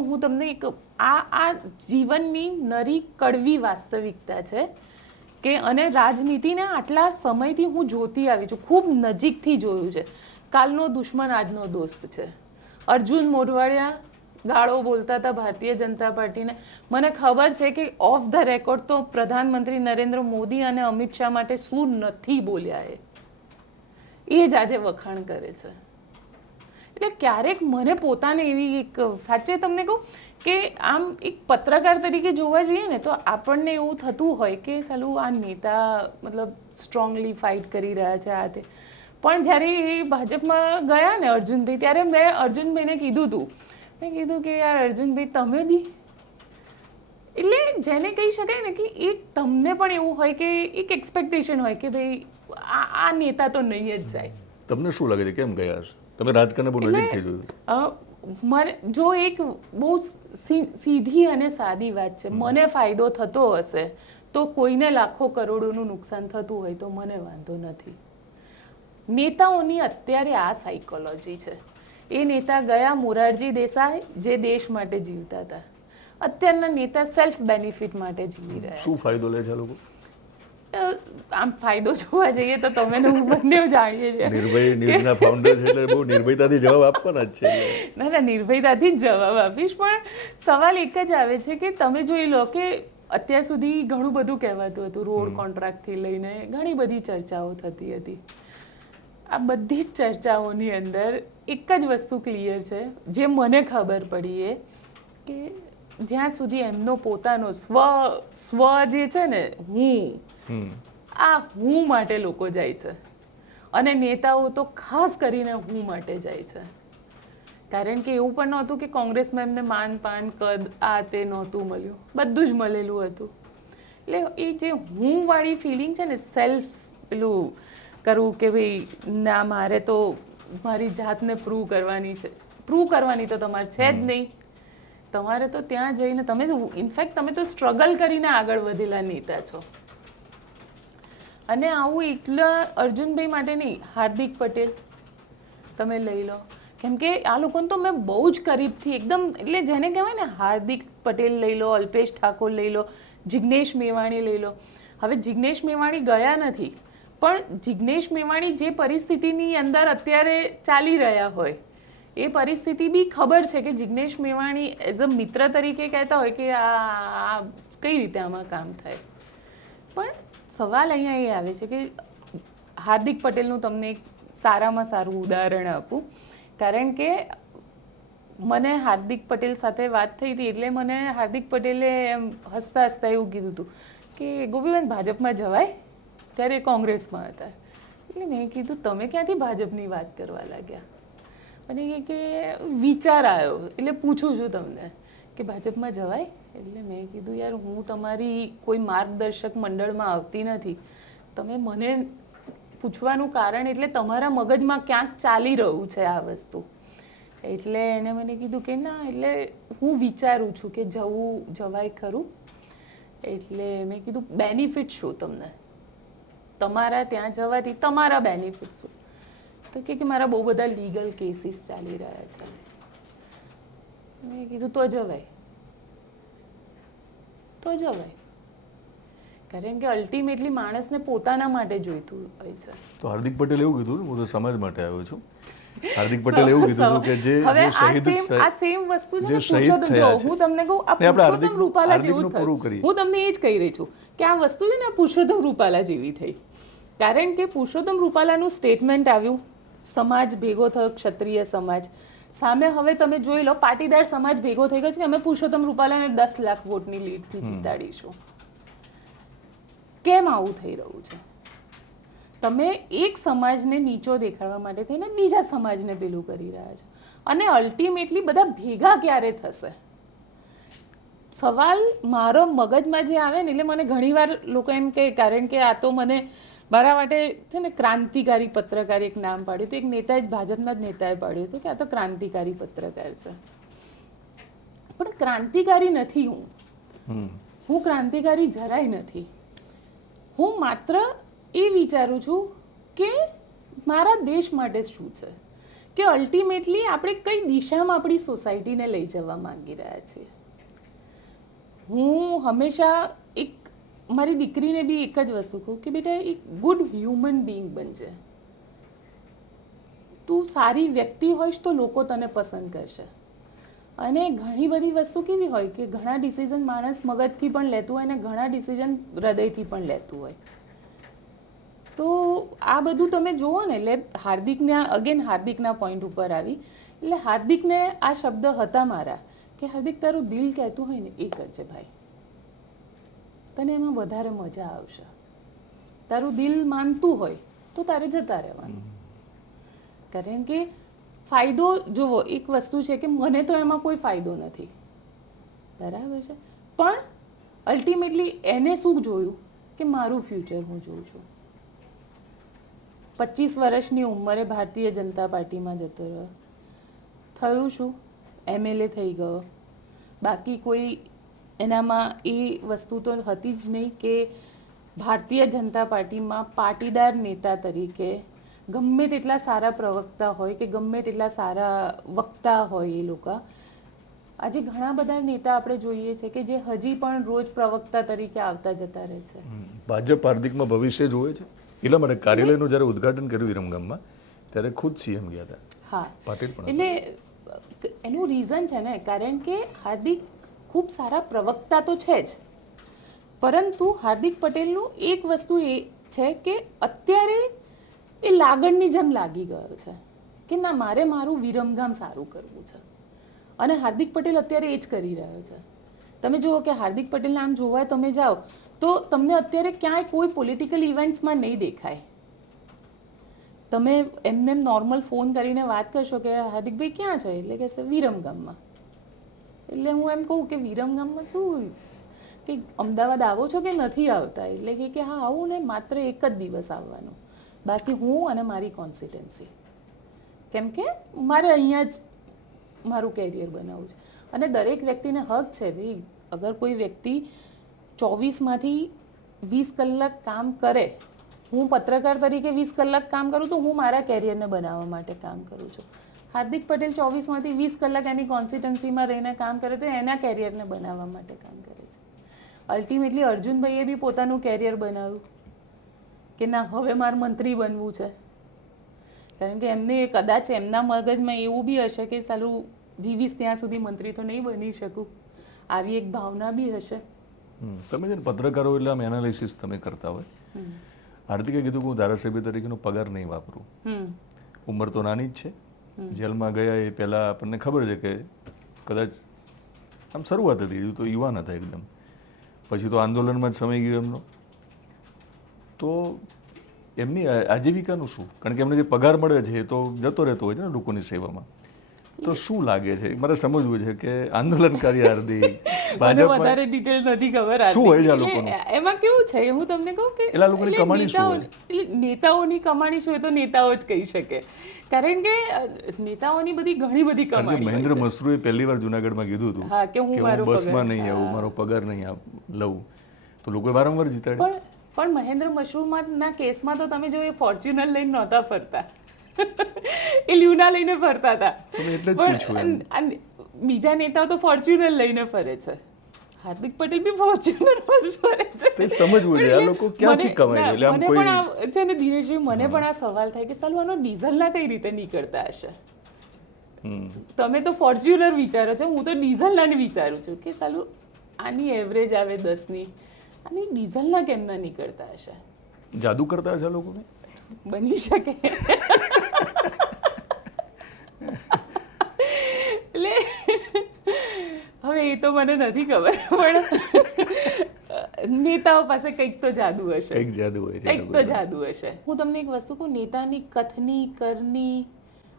હું તમને એક આ આ જીવનની નરી કડવી વાસ્તવિકતા છે કે અને રાજનીતિને આટલા સમયથી હું જોતી આવી છું, ખૂબ નજીકથી જોયું છે. કાલનો દુશ્મન, આજનો દોસ્ત છે. અર્જુન મોઢવાડિયા ગાળો બોલતા હતા ભારતીય જનતા પાર્ટીને. મને ખબર છે કે ઓફ ધ રેકોર્ડ તો પ્રધાનમંત્રી નરેન્દ્ર મોદી અને અમિત શાહ માટે શું નથી બોલ્યા એ જ આજે વખાણ કરે છે. એટલે ક્યારેક મને પોતાને એવી એક, સાચે તમને કહું કે આમ એક પત્રકાર તરીકે જોવા જઈએ ને, તો આપણને એવું થતું હોય કે સાલું આ નેતા મતલબ સ્ટ્રોંગલી ફાઇટ કરી રહ્યા છે આ તે. પણ જ્યારે એ ભાજપમાં ગયા ને અર્જુનભાઈ, ત્યારે મેં અર્જુનભાઈને કીધું હતું મેં કીધું કે યાર અર્જુનભાઈ, તમે બી. એટલે જેને કહી શકાય ને કે એક તમને પણ એવું હોય કે એક એક્સપેક્ટેશન હોય કે ભાઈ આ નેતા તો નહીં જ જાય. તમને શું લાગે છે? કેમ ગયા હશે? તમે રાજકારણને બહુ નજીકથી જોયું મને જો એક બહુ સીધી અને સાદી વાત છે મને ફાયદો થતો હશે તો કોઈને લાખો કરોડોનું નુકસાન થતું હોય તો મને વાંધો નથી. નેતાઓની અત્યારે આ સાયકોલોજી છે. એ નેતા ગયા મોરારજી દેસાઈ જે દેશ માટે જીવતા હતા. અત્યારના નેતા સેલ્ફ બેનિફિટ માટે જીવી રહ્યા શું ફાયદો લે છે લોકો? આમ ફાયદો જોવા જઈએ તો તમે હું બંને જાણીએ છીએ. નિર્ભય ન્યૂઝના ફાઉન્ડર છે એટલે બહુ નિર્ભયતાથી જવાબ આપવાના જ છે. ના ના નિર્ભયતાથી જ જવાબ આપીશ પણ સવાલ એક જ આવે છે કે તમે જોઈ લો કે અત્યાર સુધી ઘણું બધું કહેવાતું હતું રોડ કોન્ટ્રાક્ટથી લઈને ઘણી બધી ચર્ચાઓ થતી હતી. આ બધી જ ચર્ચાઓની અંદર એક જ વસ્તુ ક્લિયર છે જે મને ખબર પડી એ કે જ્યાં સુધી એમનો પોતાનો સ્વ સ્વ જે છે ને હું આ હું માટે લોકો જાય છે. અને નેતાઓ તો ખાસ કરીને હું માટે જાય છે. કારણ કે એવું પણ નહોતું કે કોંગ્રેસમાં એમને માન પાન કદ આ તે નહોતું મળ્યું. બધું જ મળેલું હતું. એટલે એ જે હું વાળી ફિલિંગ છે ને સેલ્ફ પેલું કરવું કે ભાઈ ના મારે તો મારી જાતને પ્રૂવ કરવાની છે. પ્રૂવ કરવાની તો તમારે છે જ નહીં. તમારે તો ત્યાં જઈને તમે ઇનફેક્ટ તમે તો સ્ટ્રગલ કરીને આગળ વધેલા નેતા છો. અને આવું એટલા અર્જુનભાઈ માટે નહીં, હાર્દિક પટેલ. તમે લઈ લો. કેમ કે આ લોકોને તો મેં બહુ જ કરીબથી એકદમ, એટલે જેને કહેવાય ને હાર્દિક પટેલ લઈ લો, અલ્પેશ ઠાકોર લઈ લો, જિગ્નેશ મેવાણી લઈ લો. હવે જિગ્નેશ મેવાણી ગયા નથી, પણ જિગ્નેશ મેવાણી જે પરિસ્થિતિની અંદર અત્યારે ચાલી રહ્યા હોય, એ પરિસ્થિતિ બી ખબર છે કે જિગ્નેશ મેવાણી એઝ અ મિત્ર તરીકે કહેતા હોય કે આ કઈ રીતે આમાં કામ થાય? સવાલ અહીંયા એ આવે છે કે હાર્દિક પટેલનું તમને એક સારામાં સારું ઉદાહરણ આપું. કારણ કે મને હાર્દિક પટેલ સાથે વાત થઈ હતી એટલે મને હાર્દિક પટેલે એમ હસતા હસતા એવું કીધું હતું કે ગોપીબેન ભાજપમાં જવાય ત્યારે કોંગ્રેસમાં હતા. એટલે મેં કીધું, તમે ક્યાંથી ભાજપની વાત કરવા લાગ્યા? અને કે વિચાર આવ્યો. એટલે પૂછું છું તમને કે ભાજપમાં જવાય? એટલે મેં કીધું, યાર, હું તમારી કોઈ માર્ગદર્શક મંડળમાં આવતી નથી. તમે મને પૂછવાનું કારણ એટલે તમારા મગજમાં ક્યાંક ચાલી રહ્યું છે આ વસ્તુ. એટલે એને મને કીધું કે, ના, એટલે હું વિચારું છું કે જવું, જવાય ખરું. એટલે મેં કીધું બેનિફિટ શું તમને? તમારા ત્યાં જવાથી તમારા બેનિફિટ શું? તો કે મારા બહુ બધા લીગલ કેસીસ ચાલી રહ્યા છે. મેં કીધું, તો જવાય. તો જવાય કારણ કે અલ્ટિમેટલી માણસને પોતાના માટે જોઈતું હોય છે. તો હાર્દિક પટેલ એવું કીધું હું તો સમાજ માટે આવ્યો છું. હાર્દિક પટેલ એવું કીધું કે જે હવે શહીદ આ સેમ વસ્તુ છે શહીદ થયા જો હું તમને કહું આ પુરુષોત્તમ રૂપાલા જેવું થયું. હું તમને એ જ કહી રહી છું કે આ વસ્તુ છે ને પુરુષોત્તમ રૂપાલા જેવી થઈ. કારણ કે પુરુષોત્તમ રૂપાલાનું સ્ટેટમેન્ટ આવ્યું સમાજ ભેગો થયો ક્ષત્રિય સમાજ. સામે હવે તમે જોઈ લો પાટીદાર સમાજ ભેગો થઈ ગયો છે કે અમે પુરુષોત્તમ રૂપાલાને દસ લાખ વોટની લીડથી જીતાડીશું. કેમ આવું થઈ રહ્યું છે? તમે એક સમાજને નીચો દેખાડવા માટે થઈને બીજા સમાજને પેલું કરી રહ્યા છો. અને અલ્ટિમેટલી બધા ભેગા ક્યારે થશે? સવાલ મારો મગજમાં જે આવે ને એટલે મને ઘણીવાર લોકો એમ કહે કારણ કે આ તો મને મારા માટે છે ને ક્રાંતિકારી પત્રકાર એક નામ પાડ્યું. હતું એક નેતાએ ભાજપના જ નેતાએ પાડ્યું હતું કે આ તો ક્રાંતિકારી પત્રકાર છે. પણ ક્રાંતિકારી નથી હું. હું ક્રાંતિકારી જરાય નથી. હું માત્ર એ વિચારું છું કે મારા દેશ માટે શું છે? કે અલ્ટિમેટલી આપણે કઈ દિશામાં આપણી સોસાયટીને લઈ જવા માંગી રહ્યા છીએ? હું હંમેશા મારી દીકરીને બી એક જ વસ્તુ કહું કે બેટા, એક ગુડ હ્યુમન બિંગ બનજે. તું સારી વ્યક્તિ હોઈશ તો લોકો તને પસંદ કરશે. અને ઘણી બધી વસ્તુ કેવી હોય કે ઘણા ડિસિઝન માણસ મગજથી પણ લેતું હોય અને ઘણા ડિસિઝન હૃદયથી પણ લેતું હોય. તો આ બધું તમે જુઓ ને, એટલે હાર્દિકના અગેન હાર્દિકના પોઈન્ટ ઉપર આવી. એટલે હાર્દિકને આ શબ્દ હતા મારા કે, હાર્દિક, તારું દિલ કહેતું હોય ને, એ કરજે ભાઈ. તને એમાં વધારે મજા આવશે. તારું દિલ માનતું હોય તો તારે જતા રહેવાનું. કારણ કે ફાયદો જુઓ એક વસ્તુ છે કે મને તો એમાં કોઈ ફાયદો નથી. બરાબર છે? પણ અલ્ટિમેટલી એને શું જોયું? કે મારું ફ્યુચર હું જોઉં છું. પચીસ વર્ષની ઉંમરે ભારતીય જનતા પાર્ટીમાં જતો રહ્યો. થયું શું? એમએલએ થઈ ગયો. બાકી કોઈ એનામાં એ વસ્તુ તો હતી જ નહીં કે ભારતીય જનતા પાર્ટીમાં પાટીદાર નેતા તરીકે ગમે તેટલા સારા પ્રવક્તા હોય કે ગમે તેટલા સારા વક્તા હોય એ લોકો આજે ઘણા બધા નેતા આપણે જોઈએ છે કે જે હજી પણ રોજ પ્રવક્તા તરીકે આવતા જતા રહે છે. ભાજપ હાર્દિકમાં ભવિષ્ય જોવે છે? એટલા માટે કાર્યાલયનું જ્યારે ઉદઘાટન કર્યું વિરમગામમાં ત્યારે ખુદ સીએમ ગયા હતા. હા. પાટીલ પણ એટલે એનું રીઝન છે ને કારણ કે હાર્દિક ખૂબ સારા પ્રવક્તા તો છે જ. પરંતુ હાર્દિક પટેલનું એક વસ્તુ એ છે કે અત્યારે એ લાગણની જેમ લાગી ગયો છે કે ના, મારે મારું વિરમગામ સારું કરવું છે. અને હાર્દિક પટેલ અત્યારે એ જ કરી રહ્યો છે. તમે જુઓ કે હાર્દિક પટેલ આમ જોવા તમે જાઓ, તો તમને અત્યારે ક્યાંય કોઈ પોલિટિકલ ઇવેન્ટ્સમાં નહીં દેખાય. તમે એમને નોર્મલ ફોન કરીને વાત કરશો કે હાર્દિકભાઈ ક્યાં છે? એટલે કહેશે વિરમગામમાં. એટલે હું એમ કહું કે વિરમગામમાં શું કે અમદાવાદ આવો છો કે નથી આવતા? એટલે કે કે હા, આવું ને માત્ર એક જ દિવસ આવવાનું. બાકી હું અને મારી કોન્સિટન્સી કેમ કે મારે અહીંયા જ મારું કેરિયર બનાવવું છે. અને દરેક વ્યક્તિને હક છે ભાઈ, અગર કોઈ વ્યક્તિ ચોવીસમાંથી વીસ કલાક કામ કરે, હું પત્રકાર તરીકે વીસ કલાક કામ કરું તો હું મારા કેરિયરને બનાવવા માટે કામ કરું છું. હાર્દિક પટેલ ચોવીસમાંથી વીસ કલાક એની કોન્સ્ટિટન્સીમાં રહીને કામ કરે તો એના કેરિયરને બનાવવા માટે કામ કરે છે. અલ્ટિમેટલી અર્જુનભાઈએ બી પોતાનું કેરિયર બનાવ્યું કે ના હવે મારે મંત્રી બનવું છે. કારણ કે એમને કદાચ એમના મગજમાં એવું બી હશે કે સાલું જીવીશ ત્યાં સુધી મંત્રી તો નહીં બની શકું. આવી એક ભાવના બી હશે. તમે જેને પત્રકારો એટલે આમ એનાલિસિસ તમે કરતા હોય. હાર્દિકે કીધું કે હું ધારાસભ્ય તરીકેનો પગાર નહીં વાપરું. ઉંમર તો નાની જ છે. જેલમાં ગયા એ પહેલાં આપણને ખબર છે કે કદાચ આમ શરૂઆત હતી. હજુ તો યુવાન હતા એકદમ. પછી તો આંદોલનમાં જ સમય ગયો એમનો. તો એમની આજીવિકાનું શું? કારણ કે એમને જે પગાર મળે છે એ તો જતો રહેતો હોય છે ને લોકોની સેવામાં. તો શું લાગે છે? મારે સમજવું છે કે આંદોલનકારી હાર્દિક મને ભાજપમાં વધારે ડિટેલ નથી ખબર શું હોય છે આ એટલે લોકોનું? એમાં કેવું છે? હું તમને કહું કે એટલે લોકોની કમાણી શું હોય? નેતાઓની કમાણી શું તો નેતાઓ જ કહી શકે. કારણ કે નેતાઓની બધી ઘણી બધી કમાણી મહેન્દ્ર. મસરૂએ પહેલી વાર જુનાગઢમાં કીધું હતું હા, કે હું મારો બસમાં નહીં આવું મારો પગાર નહીં લઉં. તો લોકોએ વારંવાર જીતાડ્યા. પણ મહેન્દ્ર મશરૂમ ના કેસમાં તો તમે જો એ ફોર્ચ્યુનર લઈને નહોતા ફરતા. એ લ્યુના લઈને ફરતા હતા. એટલે જ બીજા નેતાઓ તો ફોર્ચ્યુનર લઈને ફરે છે. હાર્દિક પટેલ બી ફોર્ચ્યુનર જ ફરે છે. તે સમજવું જોઈએ. આ લોકો ક્યાંથી કમાય એટલે આમ કોઈ પણ છે ને દિનેશભાઈ મને પણ આ સવાલ થાય કે સાલું આનો ડીઝલના કઈ રીતે નીકળતા હશે? હમ. તમે તો ફોર્ચ્યુનર વિચારો છો. હું તો ડીઝલના ને વિચારું છું કે સાલું આની એવરેજ આવે દસની. આની ડીઝલના કેમ ના નીકળતા હશે? જાદુ કરતા હશે લોકો બની શકે એટલે હવે એ તો મને નથી ખબર પણ નેતાઓ પાસે કંઈક તો જાદુ હશે. કંઈક જાદુ હોય છે કંઈક તો જાદુ હશે. હું તમને એક વસ્તુ કહું નેતાની કથની કરની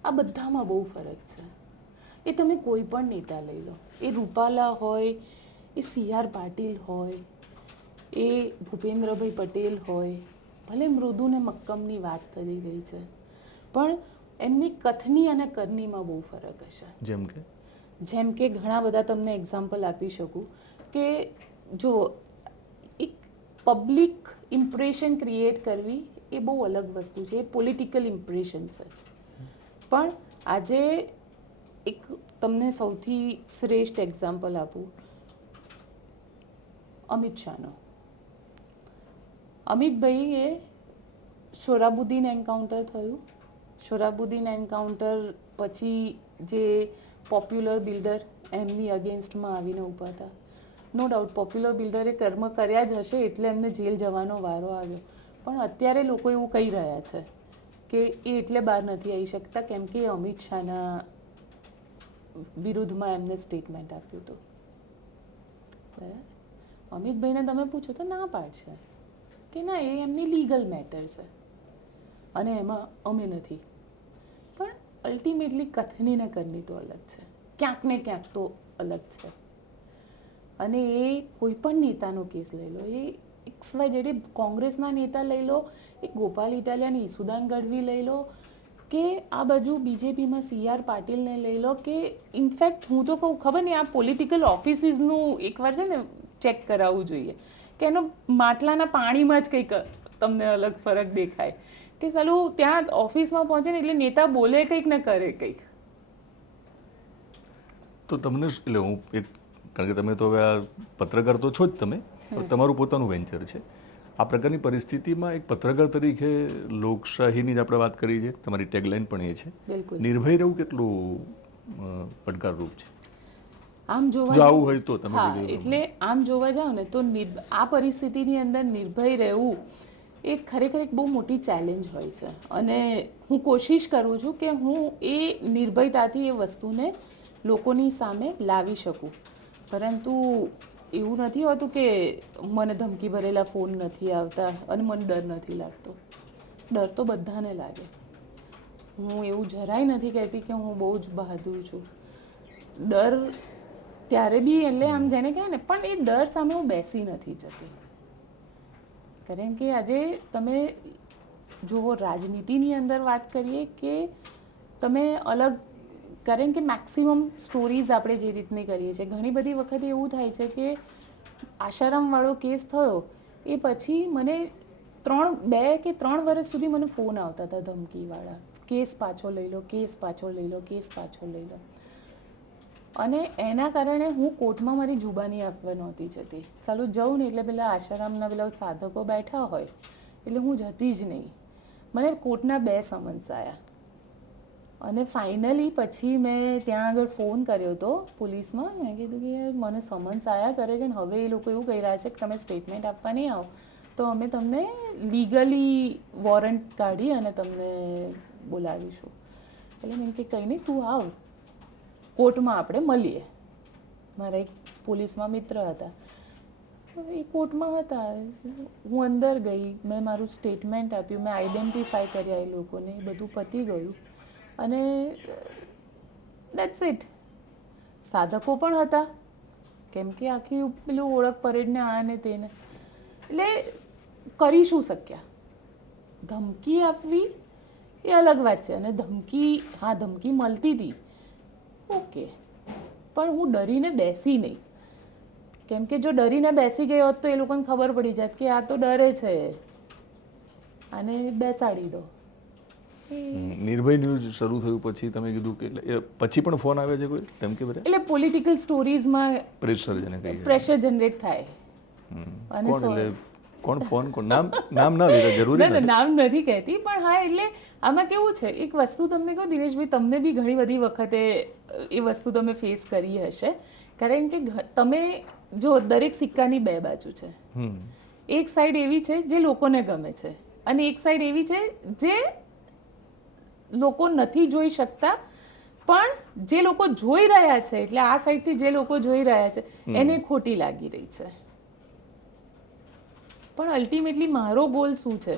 આ બધામાં બહુ ફરક છે. એ તમે કોઈ પણ નેતા લઈ લો. એ રૂપાલા હોય એ સી આર પાટીલ હોય એ ભૂપેન્દ્રભાઈ પટેલ હોય ભલે મૃદુ ને મક્કમની વાત થઈ રહી છે પણ એમની કથની અને કરનીમાં બહુ ફરક હશે. જેમ કે? જેમ કે ઘણા બધા તમને એક્ઝામ્પલ આપી શકું કે જો એક પબ્લિક ઇમ્પ્રેશન ક્રિએટ કરવી એ બહુ અલગ વસ્તુ છે, એ પોલિટિકલ ઇમ્પ્રેશન છે. પણ આજે એક તમને સૌથી શ્રેષ્ઠ એક્ઝામ્પલ આપું, અમિત શાહનો. અમિતભાઈએ શોરાબુદ્દીન એન્કાઉન્ટર થયું. શોરાબુદ્દીન એન્કાઉન્ટર પછી જે પોપ્યુલર બિલ્ડર એમની અગેન્સ્ટમાં આવીને ઊભા હતા. નો ડાઉટ પોપ્યુલર બિલ્ડરે કર્મ કર્યા જ હશે એટલે એમને જેલ જવાનો વારો આવ્યો. પણ અત્યારે લોકો એવું કહી રહ્યા છે કે એ એટલે બહાર નથી આવી શકતા, કેમ કે અમિત શાહના વિરુદ્ધમાં એમને સ્ટેટમેન્ટ આપ્યું હતું. બરાબર? અમિતભાઈને તમે પૂછો તો ના પાડશે. કે ના, એ એમની લીગલ મેટર છે. અને એમાં અમે નથી. અલ્ટિમેટલી કથની ને કરની તો અલગ છે ક્યાંક ને ક્યાંક તો અલગ છે અને એ કોઈ પણ નેતાનો કેસ લઈ લો એ એક્સ વાય જેડે કોંગ્રેસના નેતા લઈ લો એ ગોપાલ ઇટાલિયાની ઈસુદાન ગઢવી લઈ લો કે આ બાજુ બીજેપીમાં સી આર પાટીલને લઈ લો કે ઇનફેક્ટ હું તો કહું ખબર નહીં આ પોલિટિકલ ઓફિસીસનું એકવાર છે ને ચેક કરાવવું જોઈએ કે એનો માટલાના પાણીમાં જ કંઈક તમને અલગ ફરક દેખાય કે સાલું ત્યાં ઓફિસમાં પહોંચે ને એટલે નેતા બોલે કંઈક ને કરે કંઈક. તો તમને એટલે હું એક કારણ કે તમે તો હવે આ પત્રકાર તો છો જ તમે તમારું પોતાનું વેન્ચર છે. આ પ્રકારની પરિસ્થિતિમાં એક પત્રકાર તરીકે લોકશાહીની જ આપણે વાત કરી છે તમારી ટેગલાઇન પણ એ છે નિર્ભય રહેવું કેટલું પડકારરૂપ છે? આમ જોવા આવું હોય તો તમે. એટલે આમ જોવા જાવ ને તો આ પરિસ્થિતિની અંદર નિર્ભય રહેવું એ ખરેખર એક બહુ મોટી ચેલેન્જ હોય છે. અને હું કોશિશ કરું છું કે હું એ નિર્ભયતાથી એ વસ્તુને લોકોની સામે લાવી શકું. પરંતુ એવું નથી હોતું કે મને ધમકી ભરેલા ફોન નથી આવતા અને મને ડર નથી લાગતો. ડર તો બધાને લાગે. હું એવું જરાય નથી કહેતી કે હું બહુ જ બહાદુર છું. ડર ત્યારે બી એટલે આમ જેને કહે ને, પણ એ ડર સામે હું બેસી નથી જતી. કારણ કે આજે તમે જુઓ રાજનીતિની અંદર વાત કરીએ કે તમે અલગ કારણ કે મેક્સિમમ સ્ટોરીઝ આપણે જે રીતની કરીએ છીએ. ઘણી બધી વખત એવું થાય છે કે આશારામવાળો કેસ થયો એ પછી મને ત્રણ, બે કે ત્રણ વર્ષ સુધી મને ફોન આવતા હતા ધમકીવાળા. કેસ પાછો લઈ લો, કેસ પાછો લઈ લો, કેસ પાછો લઈ લો. અને એના કારણે હું કોર્ટમાં મારી જુબાની આપવા નહોતી જતી. સાલું જઉં ને એટલે પેલા આશારામના પેલા સાધકો બેઠા હોય, એટલે હું જતી જ નહીં. મને કોર્ટના બે સમન્સ આવ્યા અને ફાઇનલી પછી મેં ત્યાં આગળ ફોન કર્યો હતો પોલીસમાં. મેં કીધું કે યાર મને સમન્સ આવ્યા કરે છે ને હવે એ લોકો એવું કહી રહ્યા છે કે તમે સ્ટેટમેન્ટ આપવા નહીં આવો. તો અમે તમને લીગલી વોરંટ કાઢી અને તમને બોલાવીશું. એટલે મેં કે કંઈ નહીં, તું આવ. કોર્ટમાં આપણે મળીએ. મારા એક પોલીસમાં મિત્ર હતા. એ કોર્ટમાં હતા. હું અંદર ગઈ. મેં મારું સ્ટેટમેન્ટ આપ્યું. મેં આઈડેન્ટિફાય કર્યા એ લોકોને. એ બધું પતી ગયું. અને દેટ્સ ઇટ સાધકો પણ હતા. કેમ કે આખી પેલું ઓળખ પરેડને આ ને તેને. એટલે કરી શું શક્યા? ધમકી આપવી એ અલગ વાત છે. અને ધમકી, હા, ધમકી મળતી હતી. ઓકે. પણ હું ડરીને બેસી નહીં. કેમ કે જો ડરીને બેસી ગઈ હોત તો એ લોકોને ખબર પડી જાત કે આ તો ડરે છે. અને બેસાડી દો. નિર્ભય ન્યૂઝ શરૂ થયું પછી તમે કીધું કે એટલે પછી પણ ફોન આવે છે કોઈ? તેમ કે એટલે પોલિટિકલ સ્ટોરીઝમાં પ્રેશર પ્રેશર જનરેટ થાય. અને કોણ ફોન કોણ? નામ નામ ના લેતા જરૂરી ના નામ નથી કહેતી પણ હા એટલે આમાં કેવું છે એક વસ્તુ તમને કહું દિનેશભાઈ તમને બી ઘણી બધી વખતે એ વસ્તુ તમે ફેસ કરી હશે. કારણ કે તમે જો દરેક સિક્કાની બે બાજુ છે. એક સાઈડ એવી છે જે લોકોને ગમે છે અને એક સાઈડ એવી છે જે લોકો નથી જોઈ શકતા પણ જે લોકો જોઈ રહ્યા છે એટલે આ સાઈડથી જે લોકો જોઈ રહ્યા છે એને ખોટી લાગી રહી છે. પણ અલ્ટિમેટલી મારો ગોલ શું છે?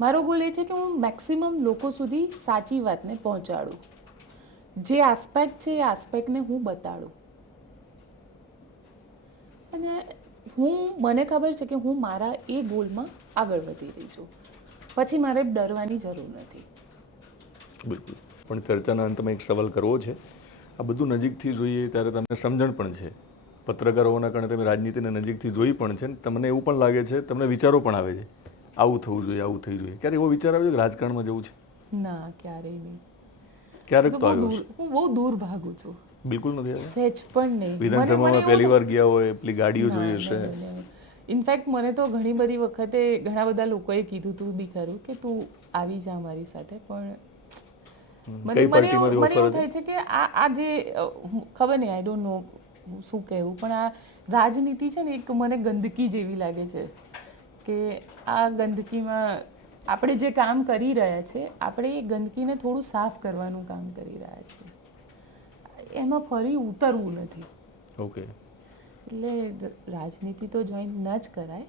મારો ગોલ એ છે કે હું મેક્સિમમ લોકો સુધી સાચી વાતને પહોંચાડું. જે આસ્પેક્ટ છે એ આસ્પેક્ટને હું બતાડું. અને હું, મને ખબર છે કે હું મારા એ ગોલમાં આગળ વધી રહી છું. પછી મારે ડરવાની જરૂર નથી. બિલકુલ. પણ ચર્ચાના અંતમાં એક સવાલ કરવો છે. આ બધું નજીકથી જોઈએ ત્યારે તમને સમજણ પણ છે. પત્રકાર હોવાના કારણે તમે રાજનીતિને નજીકથી જોઈ પણ છે તમને એવું પણ લાગે છે તમને વિચારો પણ આવે છે આવું થવું જોઈએ આવું થવું જોઈએ. ક્યારે એવો વિચાર આવે છે કે રાજકારણમાં જવું છે? ના ક્યારેય નહીં. ક્યારેક તો આવ્યો હું બહુ દૂર ભાગું છું. બિલકુલ નથી આવ્યો? સહેજ પણ નહીં. વિધાનસભામાં પહેલી વાર ગયા હોય પેલી ગાડીઓ જોઈ હશે. ઇનફેક્ટ મને તો ઘણી બધી વખતે ઘણા બધા લોકોએ કીધું તું બી ખરું કે તું આવી જા મારી સાથે પણ મને મને એવું થાય છે કે આ આ જે ખબર નહીં આઈ ડોન્ટ નો શું કહેવું? પણ આ રાજનીતિ છે ને એક મને ગંદકી જેવી લાગે છે કે આ ગંદકીમાં આપણે જે કામ કરી રહ્યા છે આપણે એ ગંદકીને થોડું સાફ કરવાનું કામ કરી રહ્યા છીએ એમાં ફરી ઉતરવું નથી. ઓકે. એટલે રાજનીતિ તો જોઈન ન જ કરાય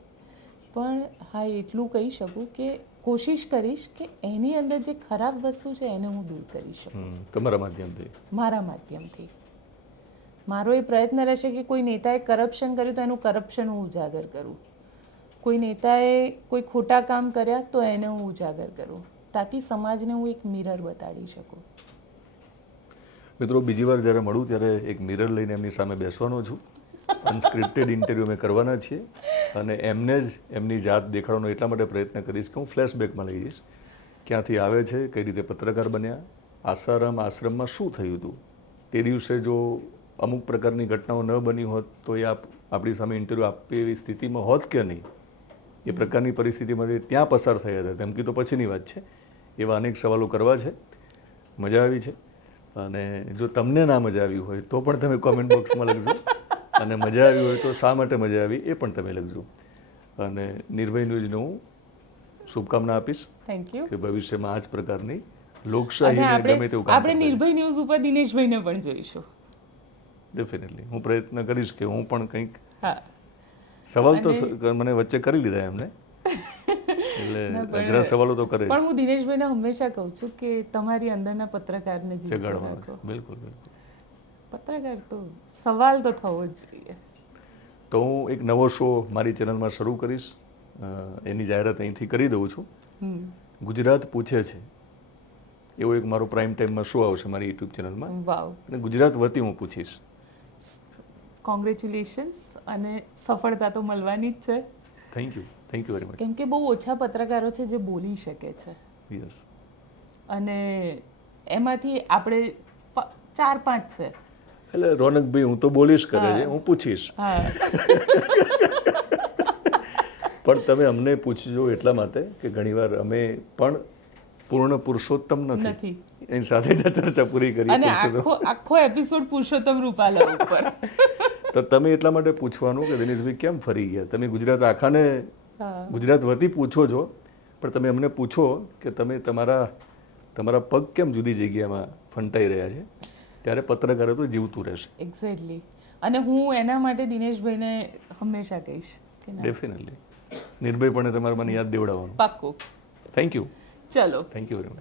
પણ હા એટલું કહી શકું કે કોશિશ કરીશ કે એની અંદર જે ખરાબ વસ્તુ છે એને હું દૂર કરી શકું. તમારા માધ્યમથી? મારા માધ્યમથી. મારો એ પ્રયત્ન રહેશે કે કોઈ નેતાએ કરપ્શન કર્યું તો એનું કરપ્શન હું ઉજાગર કરું. કોઈ નેતાએ કોઈ ખોટા કામ કર્યા તો એને હું ઉજાગર કરું. તાકી સમાજને હું એક મિરર બતાડી શકું. મિત્રો, બીજી વાર જ્યારે મળું ત્યારે એક મિરર લઈને એમની સામે બેસવાનો છું. અનસ્ક્રિપ્ટેડ ઇન્ટરવ્યૂ અમે કરવાના છીએ અને એમને જ એમની જાત દેખાડવાનો એટલા માટે પ્રયત્ન કરીશ કે હું ફ્લેશબેકમાં લઈ જઈશ. ક્યાંથી આવે છે, કઈ રીતે પત્રકાર બન્યા, આસારામ આશ્રમમાં શું થયું હતું? તે દિવસે જો અમુક પ્રકારની ઘટનાઓ ન બની હોત તો એ આપ આપણી સામે ઇન્ટરવ્યૂ આપે એવી સ્થિતિમાં હોત કે નહીં? એ પ્રકારની પરિસ્થિતિમાંથી ત્યાં પસાર થયા હતા. ધમકી તો પછીની વાત છે. એવા અનેક સવાલો કરવા છે. મજા આવી છે. અને જો તમને ના મજા આવી હોય તો પણ તમે કોમેન્ટ બોક્સમાં લખજો. અને મજા આવી હોય તો શા માટે મજા આવી એ પણ તમે લખજો. અને નિર્ભય ન્યૂઝને હું શુભકામના આપીશ થેન્ક યુ કે ભવિષ્યમાં આ જ પ્રકારની લોકશાહી ગમે તેવું આપણે નિર્ભય ન્યૂઝ ઉપર દિનેશભાઈને પણ જોઈશું. ડેફિનેટલી હું પ્રયત્ન કરીશ કે હું પણ કંઈક સવાલ તો મને વચ્ચે કરી લીધા એમને. એટલે અઘરા સવાલો તો કરે. પણ હું દિનેશભાઈને હંમેશા કહું છું કે તમારી અંદરના પત્રકારને જગાડવાનો બિલકુલ બિલકુલ. પત્રકાર તો સવાલ તો થવો જ જોઈએ. તો હું એક નવો શો મારી ચેનલમાં શરૂ કરીશ. એની જાહેરાત અહીંથી કરી દઉં છું. ગુજરાત પૂછે છે. એવો એક મારો પ્રાઇમ ટાઈમમાં શો આવશે મારી યુટ્યુબ ચેનલમાં. અને ગુજરાત વતી હું પૂછીશ. કોંગ્રેચ્યુલેશન્સ અને સફળતા તો મળવાની જ છે. Thank you thank you very much કેમ કે બહુ ઓછા પત્રકારો છે જે બોલી શકે છે. યસ અને એમાંથી આપણે ચાર પાંચ છે. એટલે રોનકભાઈ હું તો બોલીશ કરે છે હું. પૂછીશ. પણ તમે અમને પૂછજો એટલા માટે કે ઘણીવાર અમે પણ પૂર્ણ પુરુષોત્તમ નથી. એની સાથે જ ચર્ચા પૂરી કરી અને આખો આખો એપિસોડ પુરુષોત્તમ રૂપાલા ઉપર. તો તમે એટલા માટે પૂછવાનું કે દિનેશભાઈ કેમ ફરી ગયા? તમે ગુજરાત આખાને ગુજરાત વતી પૂછો છો પણ તમે અમને પૂછો કે તમે તમારા તમારા પગ કેમ જુદી જગ્યામાં ફંટાઈ રહ્યા છે? ત્યારે પત્રકારો તો જીવતું રહેશે. એક્ઝેક્ટલી અને હું એના માટે દિનેશભાઈને હંમેશા કહીશ ડેફિનેટલી નિર્ભયપણે તમારે મને યાદ દેવડાવવાનું. પાક્કું. થેન્ક યુ ચલો. Thank you very much